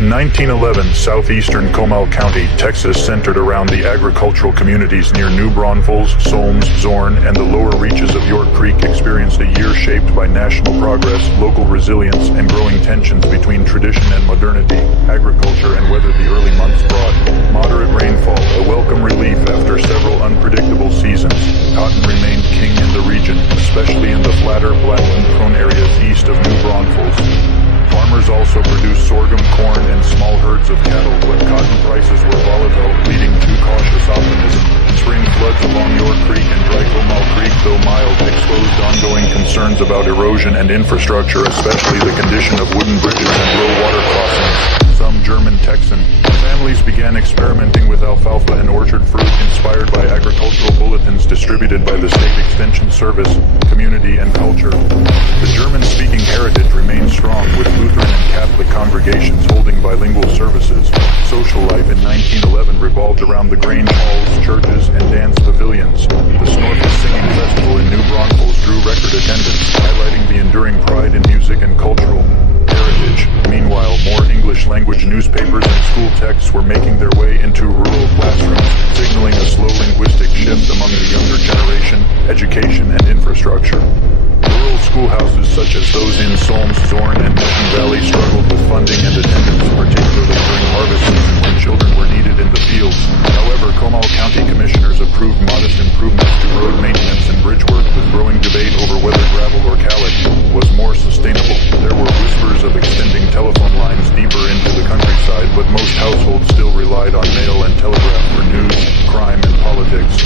In 1911, southeastern Comal County, Texas, centered around the agricultural communities near New Braunfels, Solms, Zorn, and the lower reaches of York Creek experienced a year shaped by national progress, local resilience, and growing tensions between tradition and modernity. Agriculture and weather the early months brought moderate rainfall, a welcome relief after several unpredictable seasons. Cotton remained king in the region, especially in the flatter, flatland-prone areas east of New Braunfels. Farmers also produced sorghum, corn, and small herds of cattle, but cotton prices were volatile, leading to cautious optimism. Spring floods along York Creek and dry Comal Creek, though mild, exposed ongoing concerns about erosion and infrastructure, especially the condition of wooden bridges and low water crossings. Some German Texan families began experimenting with alfalfa and orchard fruit inspired by agricultural bulletins distributed by the State Extension Service, Community and Culture. The German-speaking heritage remained strong, with Lutheran and Catholic congregations holding bilingual services. Social life in 1911 revolved around the Grange halls, churches, and dance pavilions. The Snorkel Singing Festival in New Braunfels drew record attendance, highlighting the enduring pride in music and cultural heritage. Meanwhile, more English-language newspapers and school texts were making their way into rural classrooms, signaling a slow linguistic shift among the younger generation, education, and infrastructure. Rural schoolhouses such as those in Solms, Zorn, and Mission Valley struggled with funding and attendance, particularly during harvest season when children were needed in the fields. However, Comal County commissioners approved modest improvements to road maintenance and bridge work, with growing debate over whether gravel or calit was more sustainable. There were whispers of extending telephone lines deeper into the countryside, but most households still relied on mail and telegraph for news, crime, and politics.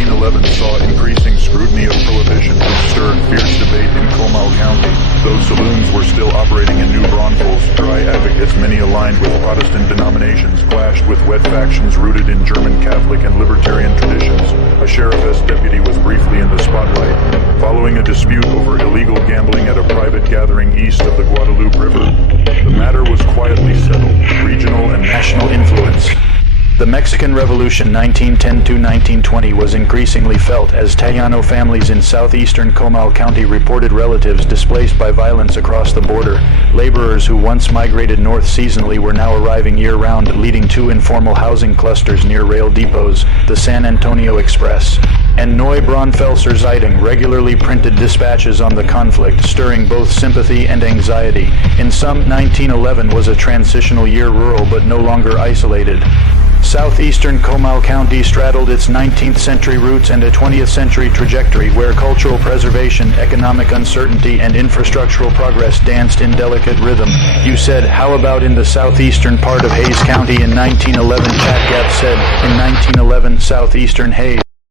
1911 saw increasing scrutiny of prohibition, which stirred fierce debate in Comal County. Though saloons were still operating in New Braunfels, dry advocates, many aligned with Protestant denominations, clashed with wet factions rooted in German Catholic and libertarian traditions. A sheriff's deputy was briefly in the spotlight, following a dispute over illegal gambling at a private gathering east of the Guadalupe River. The matter was quietly settled. Regional and national influence. The Mexican Revolution 1910–1920 was increasingly felt as Tejano families in southeastern Comal County reported relatives displaced by violence across the border. Laborers who once migrated north seasonally were now arriving year-round, leading to informal housing clusters near rail depots, the San Antonio Express and Neu-Braunfelser Zeitung regularly printed dispatches on the conflict, stirring both sympathy and anxiety. In some, 1911 was a transitional year, rural but no longer isolated. Southeastern Comal County straddled its 19th century roots and a 20th century trajectory where cultural preservation, economic uncertainty, and infrastructural progress danced in delicate rhythm. You said, how about in the southeastern part of Hayes County in 1911? Chat Gap said, in 1911, southeastern Hayes.